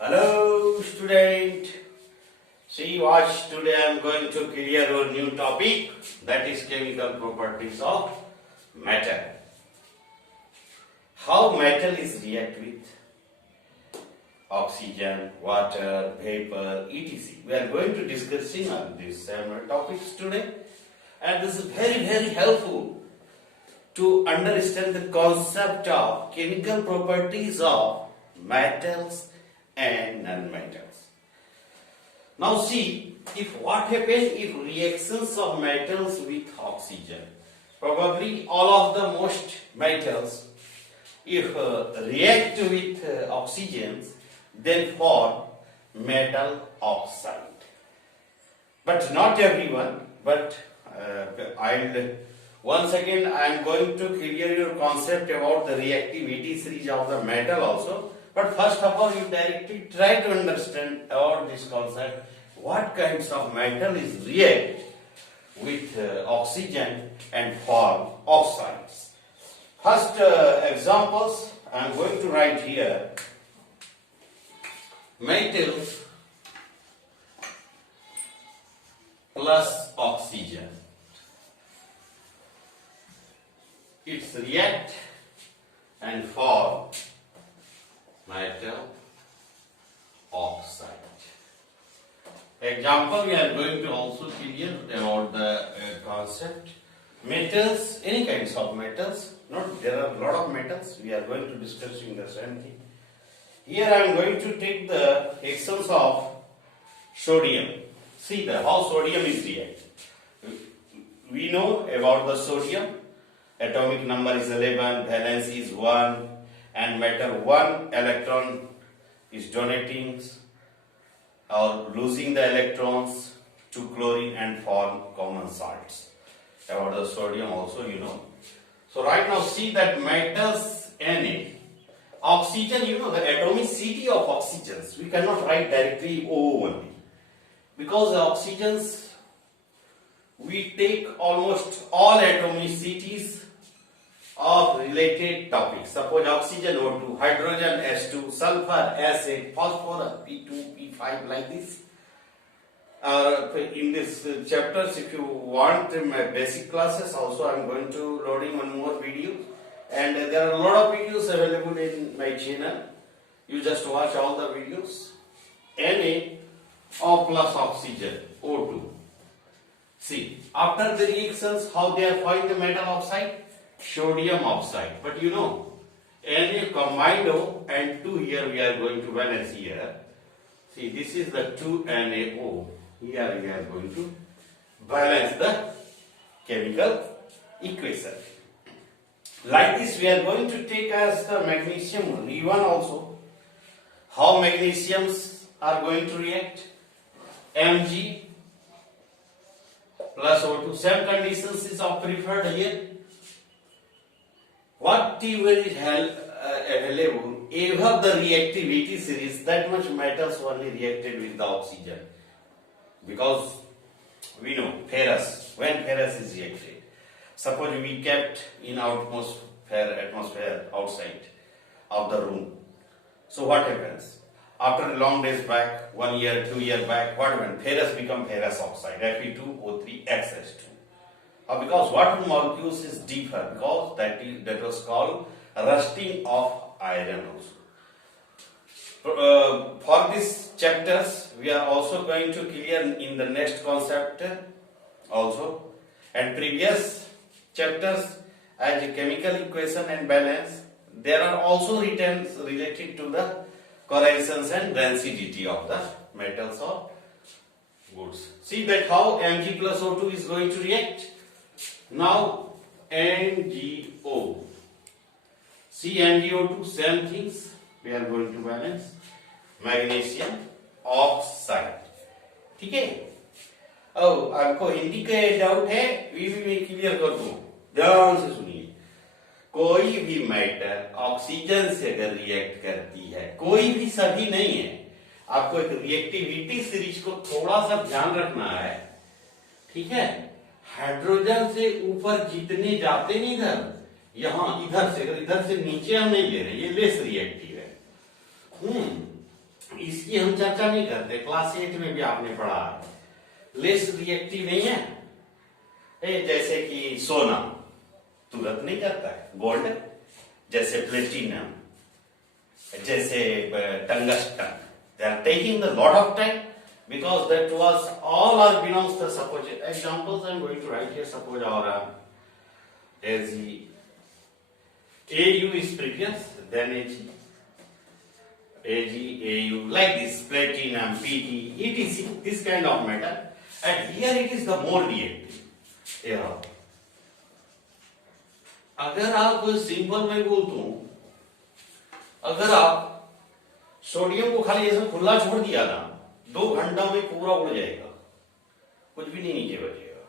Hello, student. See, watch. Today I am going to clear a new topic, that is chemical properties of matter. How metal is react with oxygen, water, vapor, etc. We are going to discussing on these topics today, and this is very helpful to understand the concept of chemical properties of metals and non-metals. Now see, if what happens if reactions of metals with oxygen, probably all of the most metals, if react with oxygens, then form metal oxide. But not everyone, but once again I am going to clear your concept about the reactivity series of the metal also. But first of all, you directly try to understand about this concept, what kinds of metal is react with oxygen and form oxides. First examples I am going to write here. Metals plus oxygen. It's react and form metal oxide. Example, we are going to also clear about the concept. Metals, any kinds of metals, there are a lot of metals, we are going to discuss in the same thing. Here I am going to take the essence of sodium. See how sodium is react. We know about the sodium, atomic number is 11, valence is 1, and matter 1 electron is donating or losing the electrons to chlorine and form common salts. About the sodium also you know. So right now see that metals Na, oxygen, you know the atomicity of oxygens, we cannot write directly O only, because the oxygens, we take almost all atomicities of related topics. Suppose oxygen O2, hydrogen S2, sulfur S8, phosphorus P2, P5, like this. In this chapters, if you want my basic classes, also I am going to loading one more video, and there are a lot of videos available in my channel. You just watch all the videos. Na plus oxygen O2. See, after the reactions, how they are find the metal oxide? Sodium oxide. But you know, Na combined O and 2 here we are going to balance here. See, this is the 2NaO. Here we are going to balance the chemical equation. Like this we are going to take as the magnesium Re1 also. How magnesiums are going to react? Mg plus O2. Same conditions is of preferred here. Whatever is available, above the reactivity series, that much metals only reacted with the oxygen. Because we know ferrous, when ferrous is reacted, suppose we kept in atmosphere outside of the room. So what happens? After long days back, 1 year, 2 years back, what happened? Ferrous become ferrous oxide, Fe2O3 XS2. Because water molecules is deeper, because that was called rusting of iron also. For these chapters, we are also going to clear in the next concept also, and previous chapters as a chemical equation and balance, there are also written related to the correlations and density of the metals or goods. See that how Mg plus O2 is going to react. Now NgO. See NgO2, same things we are going to balance. Magnesium oxide. ठीक है. आपको हिंदी का doubt है, भी मैं clear कर दूं, ध्यान से सुनिए. कोई भी मैटर ऑक्सीजन से अगर रिएक्ट करती है, कोई भी सभी नहीं है, आपको एक रिएक्टिविटी सीरीज को थोड़ा सा ध्यान रखना है. ठीक है. हाइड्रोजन से ऊपर जितने जाते नहीं इधर, यहां इधर से नीचे हम नहीं ले रहे, ये लेस रिएक्टिव है. इसकी हम चर्चा नहीं करते, क्लास 8 में भी आपने पढ़ा है। लेस रिएक्टिव नहीं है, जैसे कि सोना तुरंत नहीं करता है, गोल्ड जैसे प्लेटिनम, जैसे tungsten, they are taking the lot of time because that was all are belongs to, suppose examples I am going to write here. Suppose our AU is previous, then AG, AU, like this, platinum, PT, etc. This kind of metal, and here it is the more reactive. Yeah. अगर आप simple में बोलता हूं, अगर आप sodium को खाली ऐसा खुला छोड़ दिया ना, 2 घंटा में पूरा उड़ जाएगा, कुछ भी नहीं नीचे बचेगा।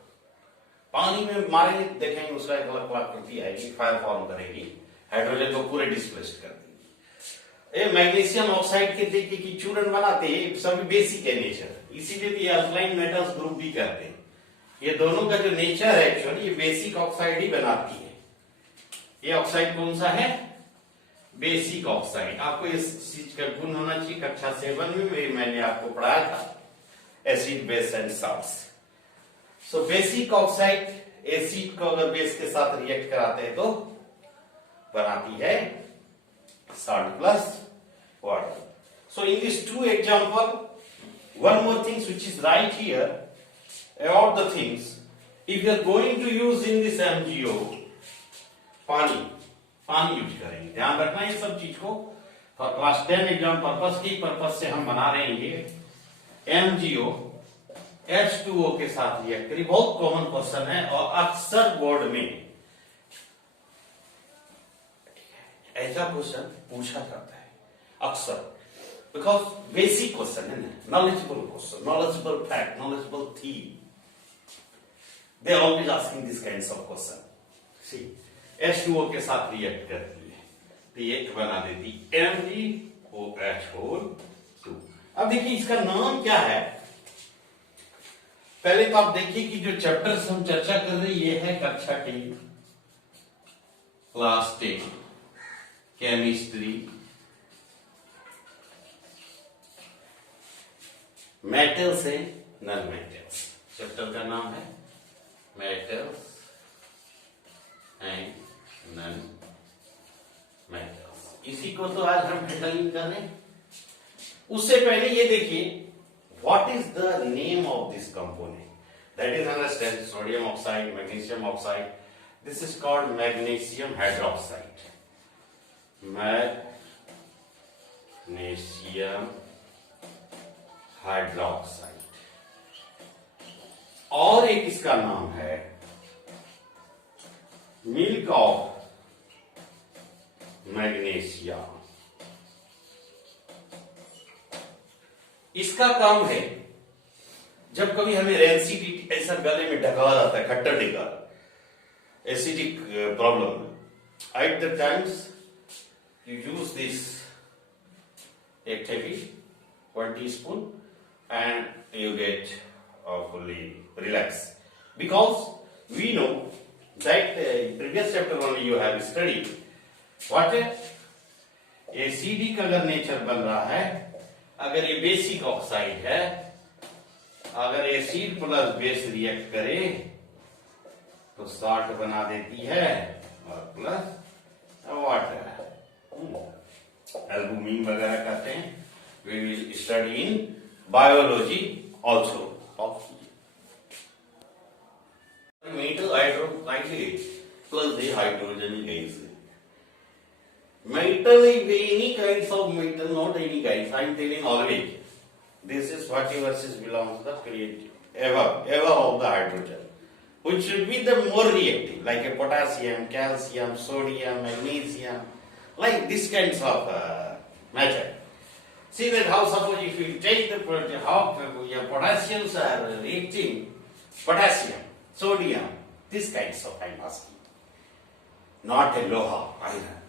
पानी में मारेंगे, देखेंगे उसका एक अलग आकृति आएगी, फायर फॉर्म करेगी, हाइड्रोजन को पूरे डिस्प्लेस कर देगी। ये मैग्नीशियम ऑक्साइड के देखिए कि चूर्ण बनाते हैं, सभी बेसिक है नेचर, इसीलिए ये अल्कलाइन मेटल्स ग्रुप भी करते हैं। ये दोनों का जो नेचर है एक्चुअली ये बेसिक ऑक्साइड ही बनाती है। ये ऑक्साइड कौन सा है? Basic oxide. आपको इस चीज का गुण होना चाहिए, कक्षा 7 में मैंने आपको पढ़ाया था, acid base and salts. So basic oxide acid को अगर बेस के साथ रिएक्ट कराते हैं तो बनाती है salt plus water. So in these 2 example, one more thing which is right here, all the things, if you are going to use in this MgO, पानी यूज करेंगे, ध्यान रखना ये सब चीज को। फॉर क्लास 10 एग्जाम पर्पस की purpose से हम बना रहे हैं ये MgO H2O के साथ रिएक्ट करिए। बहुत कॉमन क्वेश्चन है और अक्सर बोर्ड में ऐसा क्वेश्चन पूछा जाता है अक्सर, बिकॉज बेसिक क्वेश्चन है ना, knowledgeable question, knowledgeable fact, knowledgeable theme, they are always asking this kinds of question. See H2O के साथ रिएक्ट करती है तो ये बना देती MgOH2। अब देखिए इसका नाम क्या है। पहले तो आप देखिए कि जो चैप्टर्स हम चर्चा कर रहे हैं ये है कक्षा 10 क्लास 10 केमिस्ट्री, मेटल्स है, नॉन मेटल्स। चैप्टर का नाम है मेटल्स एंड नॉन मेटल्स। इसी को तो आज हम हैंडलिंग कर रहे हैं। उससे पहले ये देखिए what is the name of this component, that is understand sodium oxide, magnesium oxide, this is called magnesium hydroxide, magnesium hydroxide. और एक इसका नाम है मिल्क ऑफ मैग्नीशिया। इसका काम है जब कभी हमें रेंसिडिटी ऐसा गले में ढका जाता है, खट्टा टिका, acidic problem, at the times you use this एक ठेपी 1 teaspoon and you get fully relaxed, because we know that previous chapter only you have studied what acidic अगर नेचर बन रहा है, अगर ये बेसिक ऑक्साइड है, अगर एसिड प्लस बेस रिएक्ट करे तो साल्ट बना देती है और प्लस वाटर, एल्बुमिन वगैरह करते हैं। We will study in biology also of metal hydroxide plus the hydrogen gas. Metal is any kinds of metal, not any kinds. I am telling always. This is whatever belongs to the creative ever of the hydrogen, which should be the more reactive, like a potassium, calcium, sodium, magnesium, like this kinds of matter. See that how suppose if you take the how your potassiums are reacting, potassium, sodium, this kinds of I'm asking. Not a loha, iron,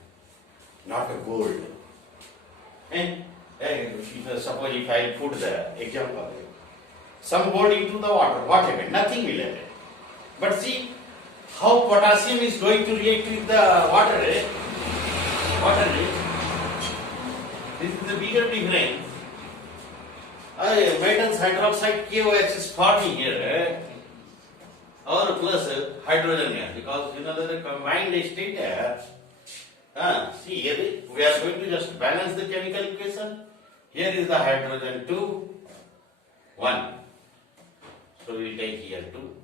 not a gold. And suppose if I put the example, some gold into the water, what happened? Nothing will happen. But see how potassium is going to react with the water. Water. This is the bigger difference. metals hydroxide KOH is forming here, or plus hydrogen gas, because you know that the combined state here. See here, we are going to just balance the chemical equation. Here is the hydrogen 2, 1. So we take here 2.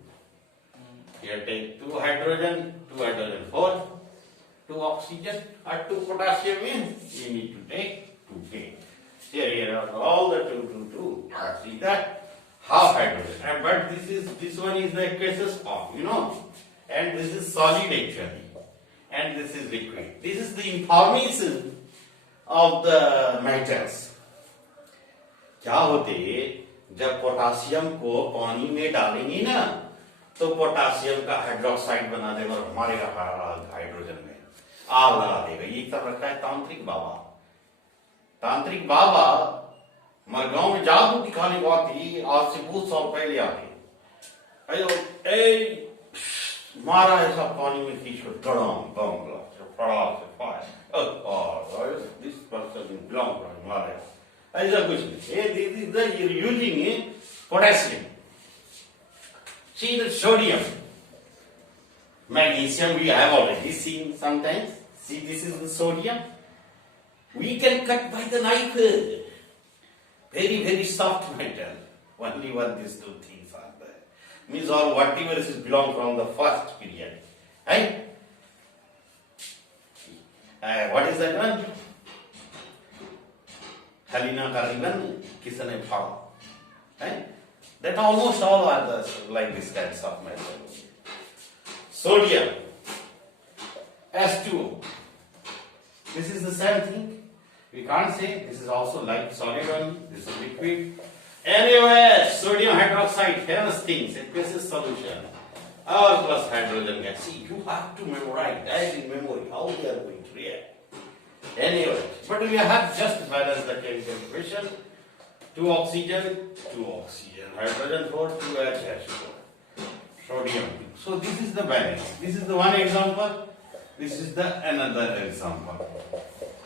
Here take 2 hydrogen, 4, 2 oxygen, or 2 potassium means you need to take 2K. Here are all the 2. See that? Half hydrogen. But this one is the aqueous form, you know. And this is solid actually. And this is liquid. This is the information of the metals. क्या होते जब potassium को पानी में डालेंगे ना तो potassium का हाइड्रोक्साइड बना देगा और हमारे हाइड्रोजन में आग लगा देगा। ये सब रखता है तांत्रिक बाबा। तांत्रिक बाबा मरगांव में जादू दिखाने को आती आज से बहुत साल पहले आके मारा ऐसा पानी में खींच कर धड़ाम बम फड़ाक से fire this person belong from Himalaya ऐसा कुछ नहीं। This is using potassium, see the sodium, magnesium we have already seen sometimes. See, this is the sodium. We can cut by the knife. Very, very soft metal. Only one these two things are there. Means all whatever is belong from the first period. Right? What is that one? Helena का ribbon किसने फाड़ा? Right? That almost all are the like this kinds of metal. Sodium, H2O. This is the same thing. We can't say this is also like solid only. This is liquid. NaOH, sodium hydroxide, famous things, aqueous solution. R plus hydrogen gas. See, you have to memorize that in memory how we are going to react. NaOH. But we have just balanced the chemical equation. 2 oxygen, hydrogen 4, 2 H4, sodium. So this is the balance. This is the one example. This is the another example.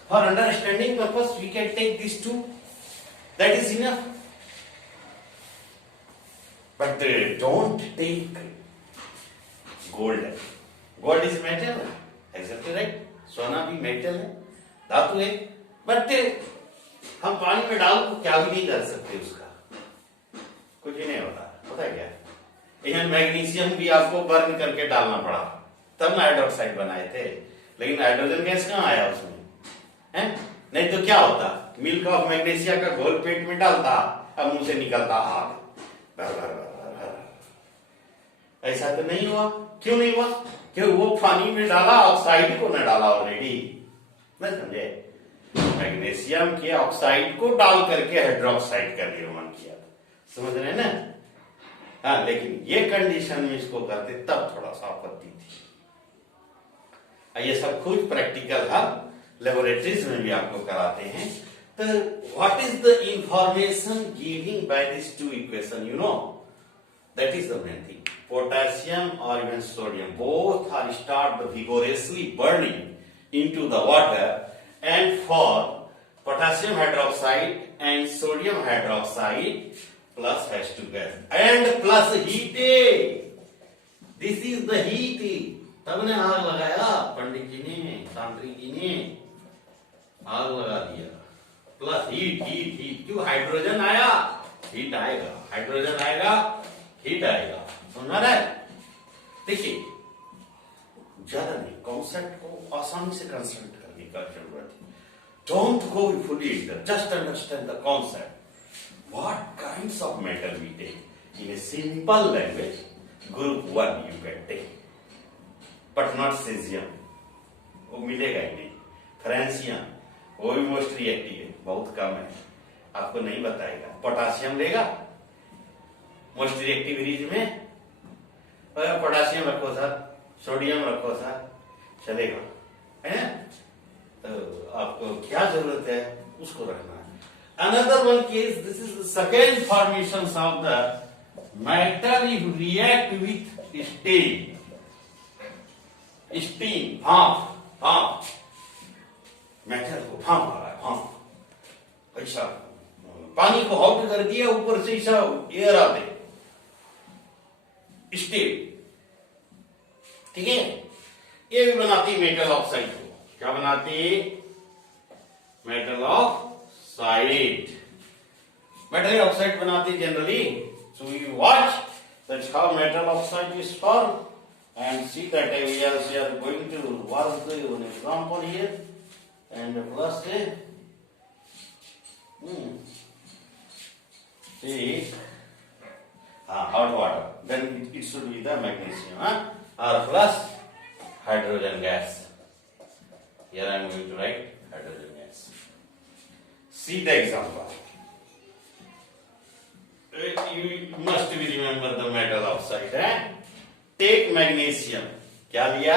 For understanding purpose, we can take these two. That is enough. But don't take gold. Gold is metal. Exactly right. सोना भी metal है, धातु है. But हम पानी में डाल को क्या भी नहीं कर सकते उसका. कुछ ही नहीं होता. पता है क्या? इवन मैग्नीशियम भी आपको बर्न करके डालना पड़ा तब ना हाइड्रोक्साइड बनाए थे, लेकिन हाइड्रोजन गैस कहाँ आया उसमें हैं? नहीं तो क्या होता, मिल्क ऑफ मैग्नीशिया का घोल पेट में डालता, अब मुंह से निकलता आग, ऐसा तो नहीं हुआ। क्यों नहीं हुआ? क्यों वो पानी में डाला, ऑक्साइड को न डाला ऑलरेडी, नहीं समझे? मैग्नीशियम के ऑक्साइड को डाल करके हाइड्रोक्साइड का निर्माण किया, समझ रहे ना? हाँ, लेकिन ये कंडीशन में इसको करते तब थोड़ा सा आपत्ति थी। ये सब कुछ प्रैक्टिकल हम लेबोरेटरीज में भी आपको कराते हैं। तो what is the information giving by this two equation, you know, that is the main thing. Potassium और even sodium both are start vigorously burning into the water, and for potassium hydroxide and sodium hydroxide plus H2 gas and plus heat. This is the heat. तब ने आग लगाया, पंडित जी ने, तांत्रिक जी ने आग लगा दिया। प्लस हीट हीट हीट, क्यों? हाइड्रोजन आया, हीट आएगा, हाइड्रोजन आएगा, हीट आएगा। समझ रहा है? देखिए, ज्यादा नहीं, कॉन्सेप्ट को आसानी से कंसल्ट करने का जरूरत है। Don't go fully into, just understand the concept. What kinds of metal we take in a simple language? Group 1 you can take, but not cesium. वो मिलेगा ही नहीं। फ्रांसियम वो भी मोस्ट रिएक्टिव है, बहुत कम है, आपको नहीं बताएगा। पोटासियम लेगा मोस्ट रिएक्टिव रीज में, पोटासियम रखो सर, सोडियम रखो सर, चलेगा, है ना? तो आपको क्या जरूरत है उसको रखना है। Another one case, this is the second formations of the metal if react with steam. Steam, भाप, मेटल को भाप आ रहा है, भाप, ऐसा पानी को हॉट कर दिया, ऊपर से सब एयर आते स्टीम, ठीक है। ये भी बनाती मेटल ऑक्साइड को, क्या बनाती, मेटल ऑक्साइड, मेटल ऑक्साइड बनाती generally. So you watch that's how metal oxide is form and see that we are going to work on example here and plus see hot water, then it should be the magnesium, or plus hydrogen gas. Here I am going to write hydrogen gas. See the example. You must be remember the metal oxide, take magnesium. क्या लिया,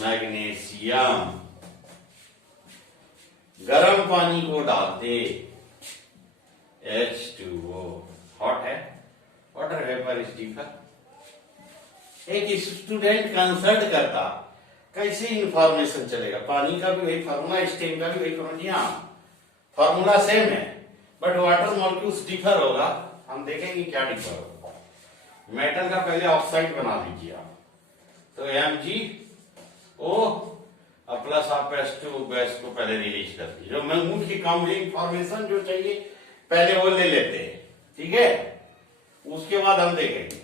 magnesium, गर्म पानी को डालते, H2O, hot है, water vapour is deeper. एक student consult करता, कैसे इंफॉर्मेशन चलेगा, पानी का भी वही फार्मूला, स्टीम का भी वही फार्मूला, फार्मूला सेम है बट वाटर मॉलिक्यूल्स डिफर होगा। हम देखेंगे क्या डिफर होगा। मेटल का पहले ऑक्साइड बना लीजिए आप, तो MgO प्लस आप H2O गैस को पहले रिलीज कर दीजिए। जो मुख्य काम इंफॉर्मेशन जो चाहिए पहले वो ले लेते हैं, ठीक है, उसके बाद हम देखेंगे।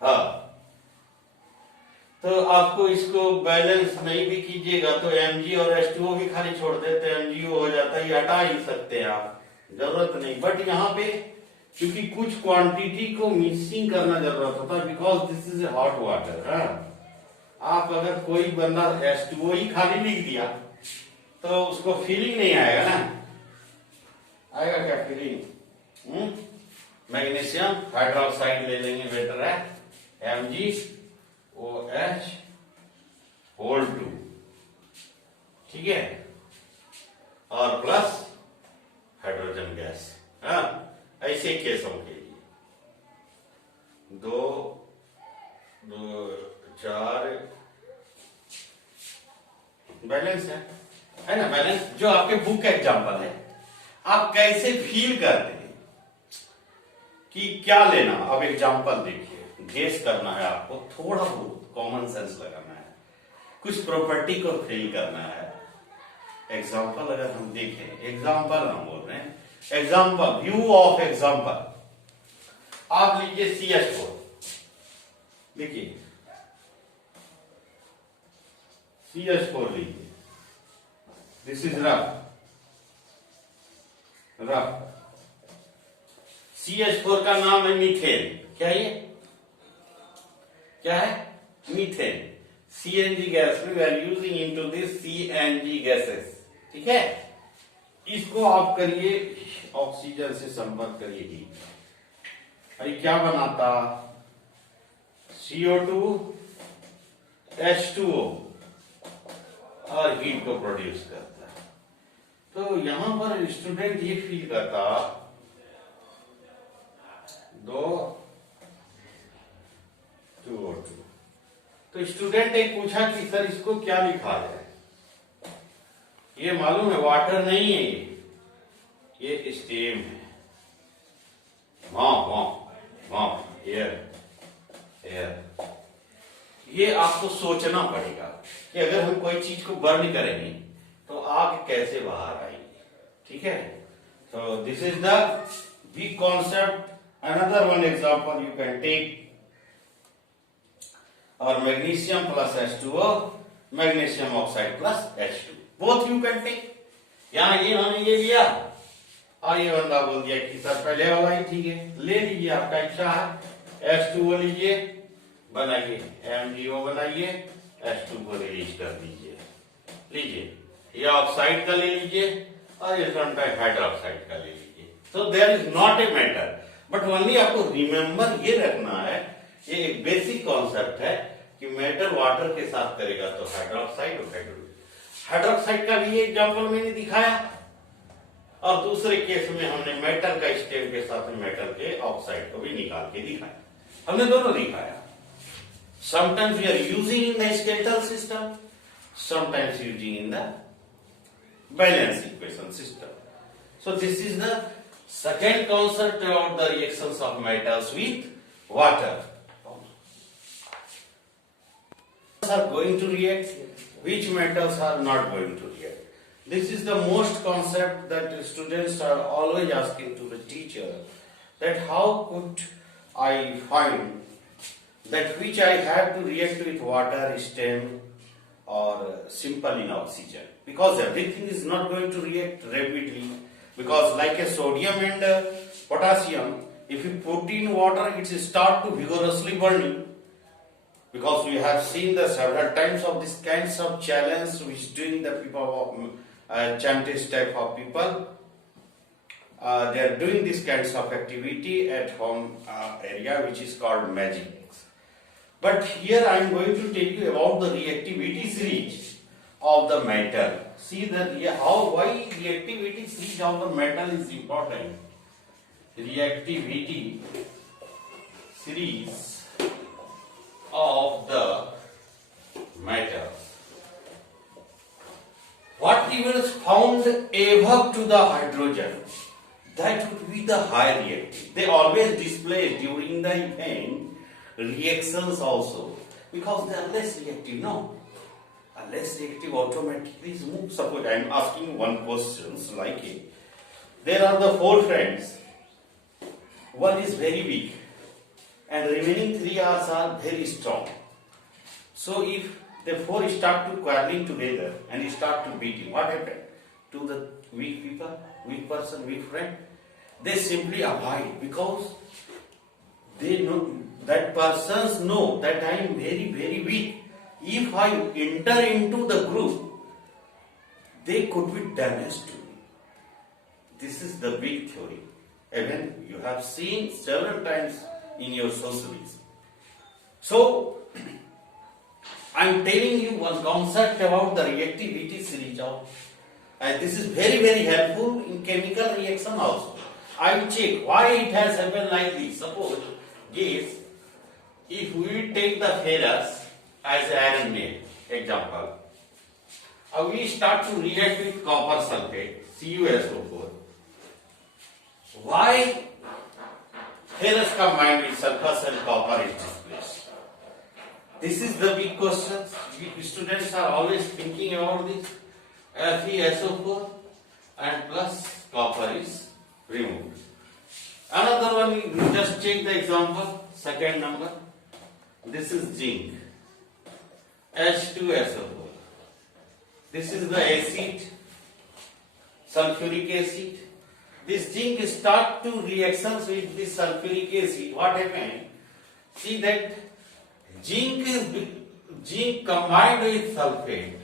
हाँ, तो आपको इसको बैलेंस नहीं भी कीजिएगा तो Mg और H2O भी खाली छोड़ देते हैं, MgO हो जाता है, ये हटा ही सकते हैं आप, जरूरत नहीं। बट यहाँ पे क्योंकि कुछ क्वांटिटी को मिक्सिंग करना जरूरत होता है, because this is hot water. आप अगर कोई बंदा H2O ही खाली लिख दिया तो उसको फीलिंग नहीं आएगा ना, आएगा क्या फीलिंग। मैग्नीशियम हाइड्रोक्साइड ले लेंगे, बेटर है, MgOH होल 2, ठीक है, और प्लस हाइड्रोजन गैस। ऐसे केसों के लिए 2 2 4 बैलेंस है ना, बैलेंस जो आपके बुक का एग्जाम्पल है। आप कैसे फील करते हैं कि क्या लेना, अब एग्जाम्पल देखिए, गेस करना है आपको, थोड़ा बहुत कॉमन सेंस लगाना है, कुछ प्रॉपर्टी को फील करना है। एग्जाम्पल अगर हम देखें, एग्जाम्पल हम बोल रहे हैं, एग्जाम्पल, व्यू ऑफ एग्जाम्पल, आप लीजिए CH4, देखिए CH4 लीजिए, दिस इज रफ, CH4 का नाम है मीथेन। क्या ये क्या है, methane, CNG gas, we are using into this CNG gases, ठीक है। इसको आप करिए, ऑक्सीजन से संपर्क करिए, अरे क्या बनाता, CO2 H2O और हीट को प्रोड्यूस करता है। तो यहां पर स्टूडेंट ये फील करता, 2 2O2। तो स्टूडेंट एक पूछा कि सर इसको क्या लिखा जाए, ये मालूम है वाटर नहीं है, ये स्टीम है, एयर। ये आपको सोचना पड़ेगा कि अगर हम कोई चीज को बर्न करेंगे तो आग कैसे बाहर आएगी, ठीक है। तो this is the big concept. Another one example you can take, और magnesium plus H2O, magnesium oxide plus H2, both you can take. यहां ये हमने ये लिया और ये बंदा बोल दिया कि सर पहले वाला ही ठीक है, ले लीजिए, आपका इच्छा है। H2O लीजिए, बनाइए, MgO बनाइए, H2 को रिलीज कर दीजिए, लीजिए, ये ऑक्साइड का ले लीजिए और ये हाइड्रोक्साइड का ले लीजिए। तो there is not a matter, but only आपको रिमेंबर ये रखना है, ये एक बेसिक कॉन्सेप्ट है कि मेटल वाटर के साथ करेगा तो हाइड्रोक्साइड और हाइड्रोक्साइड का भी एग्जांपल मैंने दिखाया, और दूसरे केस में हमने मेटल का स्टेम के साथ मेटल के ऑक्साइड को भी निकाल के दिखाया, हमने दोनों दिखाया। Sometimes we are using in the skeletal system, sometimes using in the balance equation system. So this is the second concept about the reactions of metals with water. Are going to react, which metals are not going to react. This is the most concept that students are always asking to the teacher, that how could I find that which I have to react with water, steam or simple in oxygen, because everything is not going to react rapidly, because like a sodium and potassium, if you put in water it will start to vigorously burning. Because we have seen the several times of these kinds of challenge which doing the people of Chantis type of people, they are doing these kinds of activity at home area which is called magic. But here I am going to tell you about the reactivity series of the metal. See why reactivity series of the metal is important. Reactivity series of the metals. What is found above to the hydrogen, that would be the high reactive. They always display during the event reactions also, because they are less reactive. No, a less reactive automatically move. Suppose I am asking one question like it. There are the four friends. One is very weak and remaining three are very strong. So if the four start to quarreling together and start to beating, what happened to the weak people, weak person, weak friend? They simply avoid, because they know that persons know that I am very, very weak. If I enter into the group, they could be damaged to me. This is the big theory. Even you have seen several times in your socialism. So, I am telling you one concept about the reactivity series of, and this is very, very helpful in chemical reaction also. I will check why it has happened like this. Suppose, gas, if we take the ferrous as iron nail, example, we start to react with copper sulfate, CuSO4. Why ferrous combined with sulfur and copper is displaced? This is the big question. Students are always thinking about this. FeSO4 and plus copper is removed. Another one, you just check the example, second number. This is zinc, H2SO4. This is the acid, sulfuric acid. This zinc start to reactions with this sulfuric acid. What happened? See that zinc combined with sulfate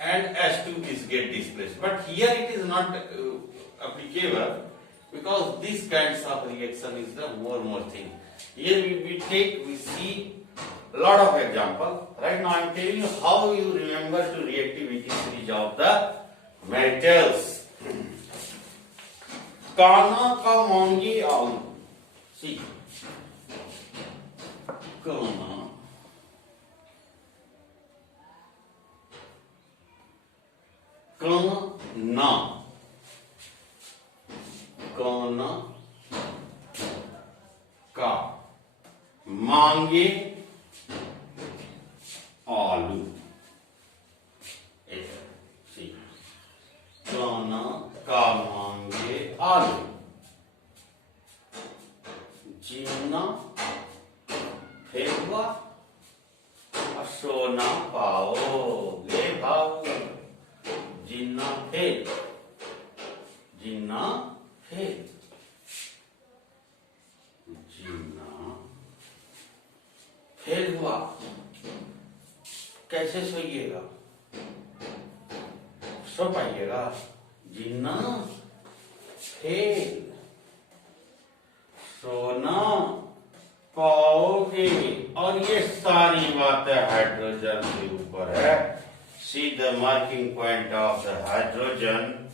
and H2 is get displaced. But here it is not applicable, because these kinds of reaction is the more thing. Here we see a lot of example. Right now I am telling you how you remember to reactivity series of the metals. काना का मांगी आलू. See, काना का मांगे आलू. See, काना का मांगे आलू. जीना फेंकवा और सोना पाओगे भाव. जीना फेल, जीना फेल, जीना फेल हुआ. कैसे सोइएगा? सो पाइएगा? जीना फेल, सोना पाओगे. और ये सारी बातें हाइड्रोजन के ऊपर है. See the marking point of the hydrogen.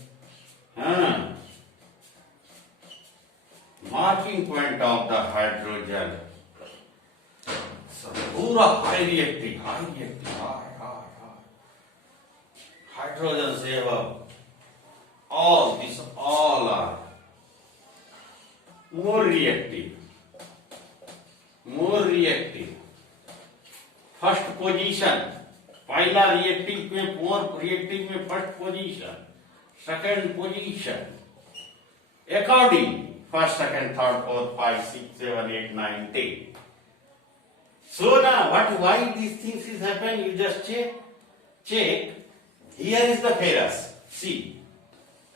Marking point of the hydrogen. So, पूरा high reactive. Hydrogen से अब all are more reactive. First position, पहला रिएक्टिव में, मोर रिएक्टिव में first position, second position, according first, second, third, fourth, 5, 6, 7, 8, 9, 10. So now, why these things is happen? You just check. Here is the ferrous. See,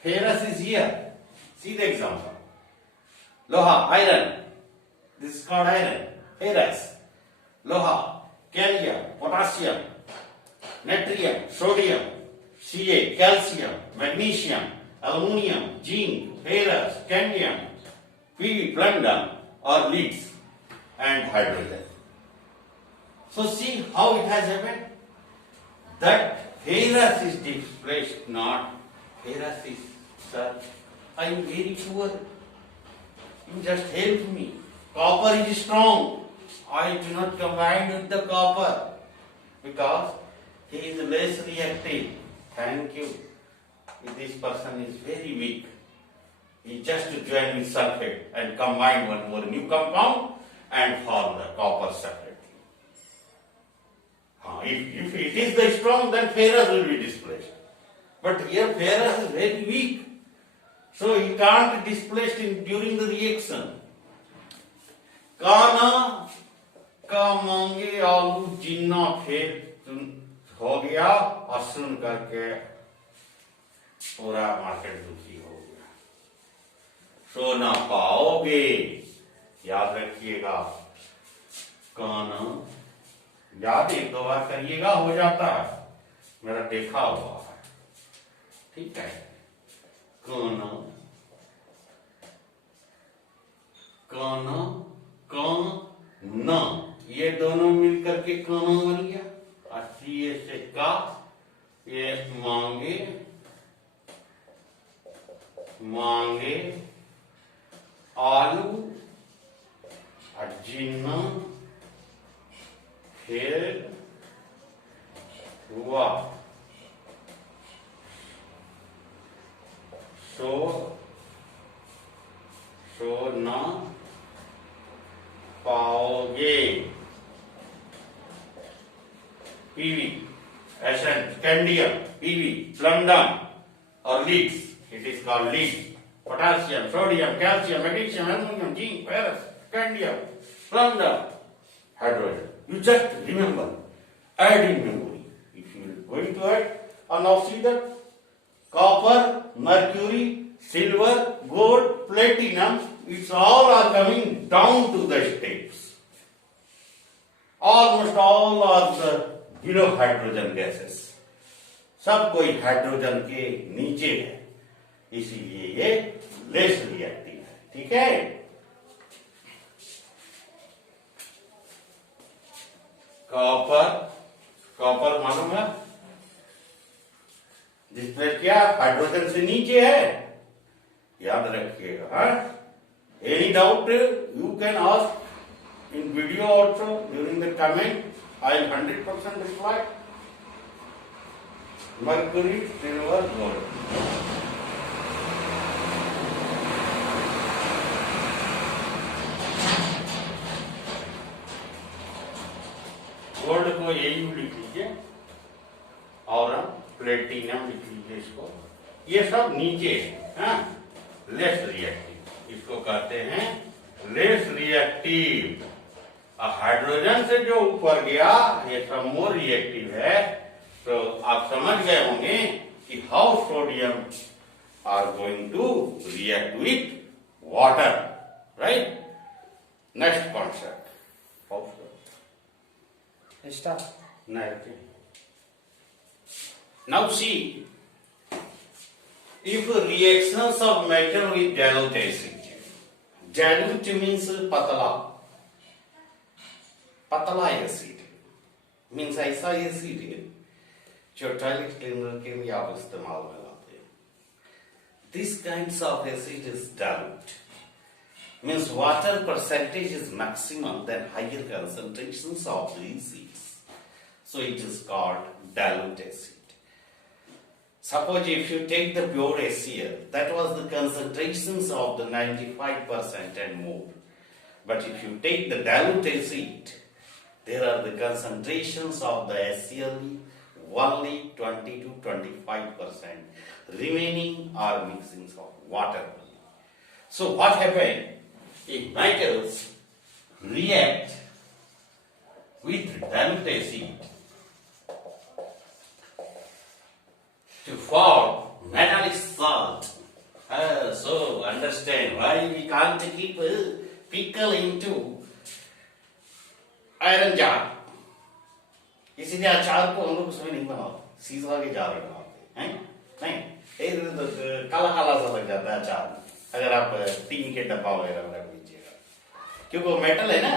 ferrous is here. See the example. Loha, iron. This is called iron. Ferrous. Loha, calcium, potassium, natrium, sodium, Ca, calcium, magnesium, aluminum, zinc, ferrous, cadmium, Pb, platinum or leads, and hydrogen. So see how it has happened? That ferrous is displaced, not ferrous is, sir, I am very poor. You just help me. Copper is strong. I do not combine with the copper because he is less reactive. Thank you. This person is very weak. He just join with sulfate and combine one more new compound and form the copper separately. If it is the strong, then ferrous will be displaced. But here ferrous is very weak. So he can't displaced during the reaction. काना का मांगे आलू जिन्ना फिर हो गया और सुन करके पूरा मार्केट दुखी हो गया. सो ना पाओगे, याद रखिएगा. काना याद एक दो बार करिएगा, हो जाता है, मेरा देखा हुआ है. ठीक है. काना काना काना, ये दोनों मिलकर के काना बन गया. और से का, ये मांगे मांगे आलू और जिन्ना फिर हुआ. सो ना पाओगे. Pb, essence, scandium, Pb, platinum or leads. It is called lead. Potassium, sodium, calcium, magnesium, aluminum, zinc, ferrous, scandium, platinum, hydrogen. You just remember, add in memory. If you are going to add, and now see that copper, mercury, silver, gold, platinum, it's all are coming down to the steps. Almost all are the below hydrogen gases. सब कोई hydrogen के नीचे है, इसीलिए ये less reactive है. ठीक है. कॉपर मालूम है, जिसमें क्या हाइड्रोजन से नीचे है, याद रखिएगा. Any doubt you can ask in video also during the comment. I will 100% reply. Mercury, silver, gold. Gold को यही लिख लीजिए और प्लेटिनम लिख लीजिए. इसको ये सब नीचे है, लेस रिएक्टिव. इसको कहते हैं लेस रिएक्टिव. हाइड्रोजन से जो ऊपर गया ये सब मोर रिएक्टिव है. तो आप समझ गए होंगे कि how sodium are going to react with water. Right. Next concept. Now see, if reactions of metal with dilute acid, dilute means पतला एसिड, मीन्स ऐसा एसिड है जो टॉयलेट क्लीनर के लिए आप इस्तेमाल में लाते हैं. This kinds of acid is dilute. Means water percentage is maximum than higher concentrations of the acids. So it is called dilute acid. Suppose if you take the pure HCl, that was the concentrations of the 95% and more. But if you take the dilute acid, there are the concentrations of the HCl only 20 to 25%. Remaining are mixings of water. So what happened? If metals react with dilute acid to form metallic salt. So understand why we can't keep pickle into iron jar, इसीलिए अचार को हम लोग उसमें नहीं बनाते, सीसा के जार में बनाते हैं, नहीं काला काला सा लग जाता है अचार अगर आप टीन के डब्बा वगैरह में रख लीजिएगा, क्योंकि वो मेटल है ना,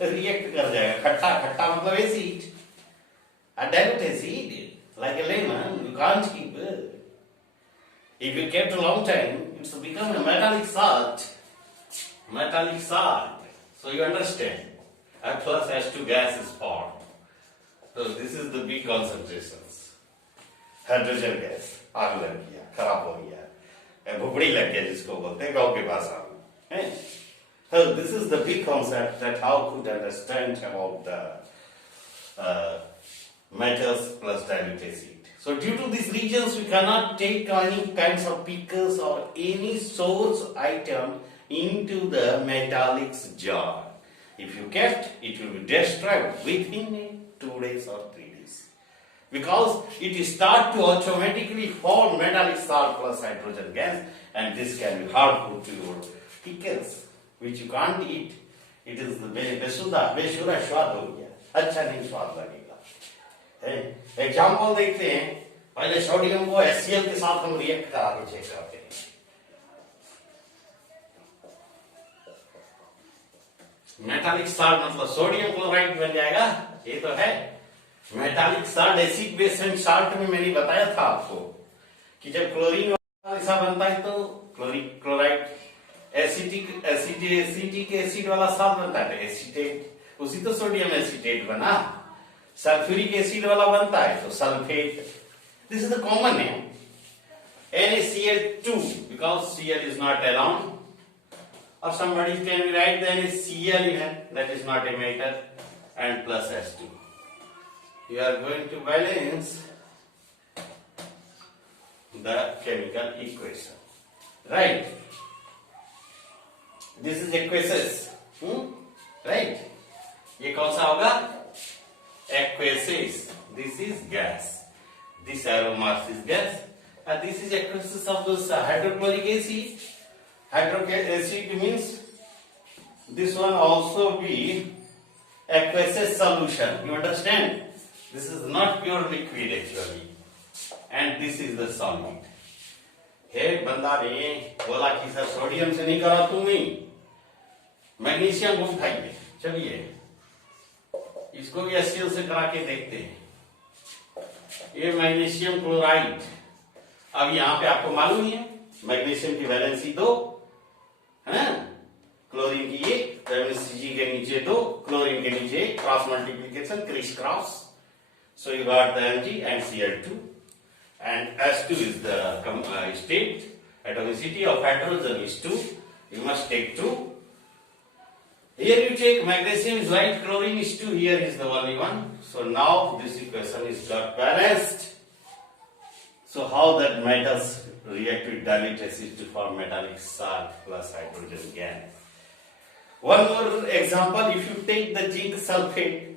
रिएक्ट कर जाएगा, खट्टा खट्टा मतलब acid, a dilute acid like a lemon you can't keep it. If you kept a long time it's become a metallic salt, so you understand. And plus H2 gas is formed. So this is the big concentrations. Hydrogen gas, आग लग गया, खराब हो गया, भुपड़ी लग गया जिसको बोलते हैं गाँव के भाषा में. So this is the big concept that how could understand about the metals plus dilute acid. So due to these regions we cannot take any kinds of pickles or any source item into the metallic jar. If you kept, it will be destroyed within 2 days or 3 days. Because it start to automatically form metallic salt plus hydrogen gas, and this can be harmful to your pickles, which you can't eat. It is the बेशुरा स्वाद हो गया, अच्छा नहीं स्वाद लगेगा. Example देखते हैं, पहले सोडियम को HCl के साथ हम रिएक्ट करा के चेक करते हैं. मेटालिक साल्ट मतलब सोडियम क्लोराइड बन जाएगा, ये तो है. Metallic salt acid base and salt में मैंने बताया था आपको कि जब क्लोरीन वाला ऐसा बनता है तो क्लोराइड एसिटिक एसिड वाला साल्ट बनता है एसीटेट, उसी तो सोडियम एसीटेट बना. सल्फ्यूरिक एसिड वाला बनता है तो sulphate. This is the common name NaCl2 because Cl is not alone. Or somebody can write the NaCl that is not a matter and plus H2. You are going to balance the chemical equation, right? This is aqueous, right? ये कौन सा होगा? Aqueous. This is gas. This arrow marks is gas, and this is aqueous of this hydrochloric acid. Hydrochloric acid means this one also be aqueous solution. You understand? This is not pure liquid actually, and this is the solid. हे बंदा ने बोला कि sir sodium से नहीं करा तुम्हें, magnesium को उठाइए. चलिए इसको भी HCl से करा के देखते हैं. ये मैग्नीशियम क्लोराइड, अब यहाँ पे आपको मालूम ही है मैग्नीशियम की वैलेंसी 2 है ना, क्लोरीन की ये, तो Mg के नीचे 2, क्लोरीन के नीचे cross multiplication criss cross. So you got the Mg and Cl2, and H2 is the state. Atomicity of hydrogen is 2. You must take 2. Here you take magnesium is light, chlorine is 2. Here is the only one. So now this equation is got balanced. So how that metals react with dilute acid to form metallic salt plus hydrogen gas. One more example, if you take the zinc sulfate,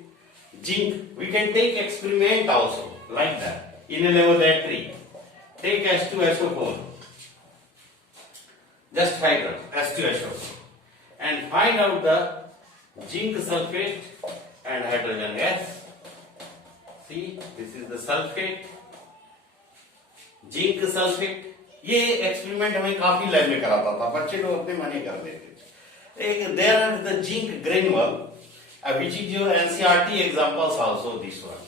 we can take experiment also like that in a laboratory. Take H2SO4, just 5 grams H2SO4, and find out the zinc sulfate and hydrogen gas. See, this is the sulfate, zinc sulfate. ये experiment हमें काफी lab में कराता था, बच्चे लोग अपने मने कर देते थे. There are the zinc granule, which is your NCERT examples also. This one,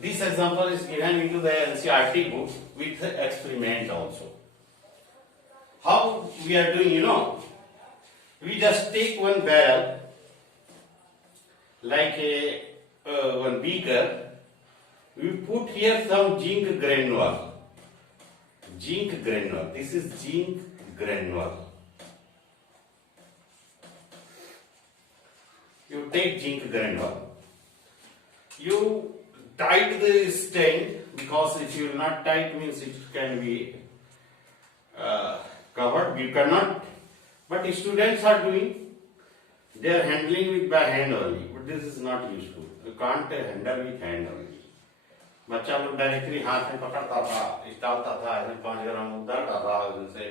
this example is given into the NCERT book with the experiment also. How we are doing, you know, we just take one barrel like a one beaker. We put here some zinc granule. zinc granule. This is zinc granule. You take zinc granule. You tight the stain, because if you will not tight means it can be covered. You cannot. But students are doing. They are handling it by hand only. But this is not useful. You can't handle with hand only. बच्चा लोग directly हाथ में पकड़ता था, डालता था, ऐसे 5 ग्राम डालता था, उनसे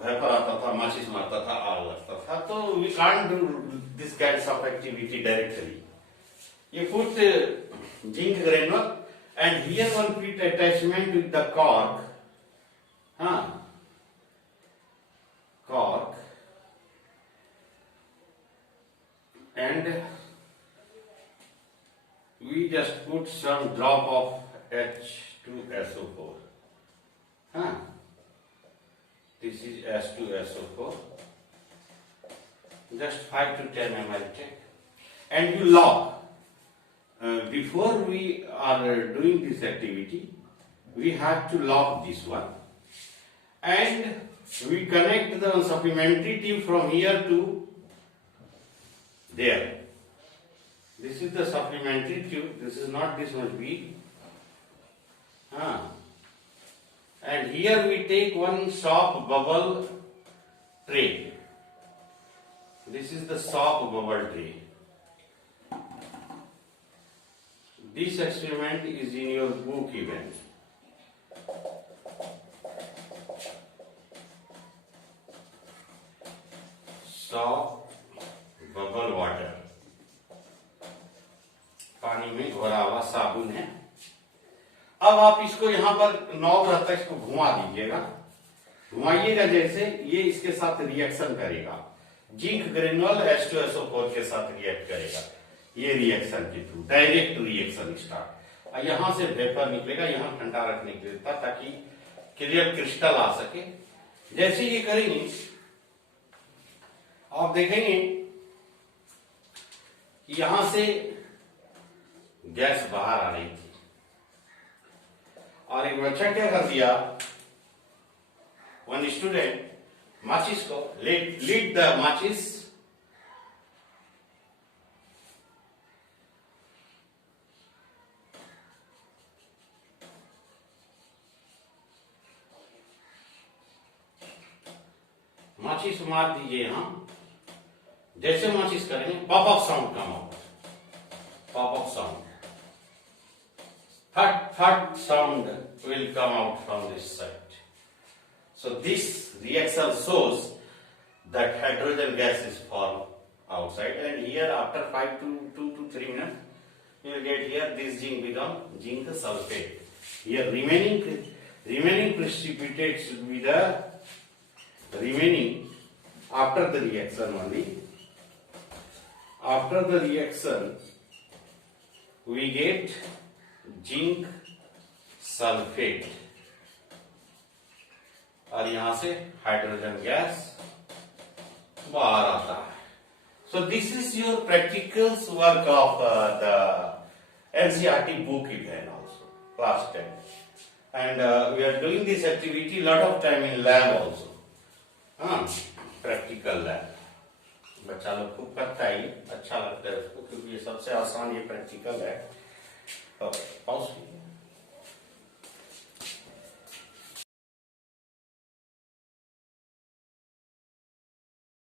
वेपर आता था, माचिस मारता था, आग लगता था. तो we can't do this kinds of activity directly. You put zinc granule and here one put attachment with the cork. Cork, and we just put some drop of H2SO4. This is H2SO4. Just 5 to 10 ml take. And you lock. Before we are doing this activity, we have to lock this one. And we connect the supplementary tube from here to there. This is the supplementary tube. This is not this much big. And here we take one soap bubble tray. This is the soap bubble tray. This experiment is in your book even. Soap bubble water. पानी में घोरा हुआ साबुन है. अब आप इसको यहाँ पर नॉब रहता है, इसको घुमा दीजिएगा. घुमाइएगा जैसे ये इसके साथ रिएक्शन करेगा. जिंक ग्रेनुअल H2SO4 के साथ रिएक्ट करेगा. ये रिएक्शन के थ्रू डायरेक्ट रिएक्शन स्टार्ट. और यहां से वेपर निकलेगा. यहां ठंडा रखने के लिए ताकि क्लियर क्रिस्टल आ सके. जैसे ये करेंगे आप देखेंगे यहां से गैस बाहर आ रही थी और एक बच्चा क्या कर दिया, वन स्टूडेंट माचिस को लीड द माचिस माचिस मार दीजिए. यहां जैसे माचिस करेंगे पॉप अप साउंड कम होगा. Pop up sound. Third sound will come out from this side. So this reaction shows that hydrogen gas is formed outside, and here after 5 to 2 to 3 minutes you will get here this zinc become zinc sulfate. Here remaining precipitate should be the remaining after the reaction only. After the reaction we get zinc sulphate और यहां से hydrogen gas बाहर आता है. So this is your practicals work of the NCERT book again also, class 10. And we are doing this activity lot of time in lab also. Practical lab. बच्चा लोग खूब करता है, अच्छा लगता है उसको, क्योंकि ये सबसे आसान ये प्रैक्टिकल है.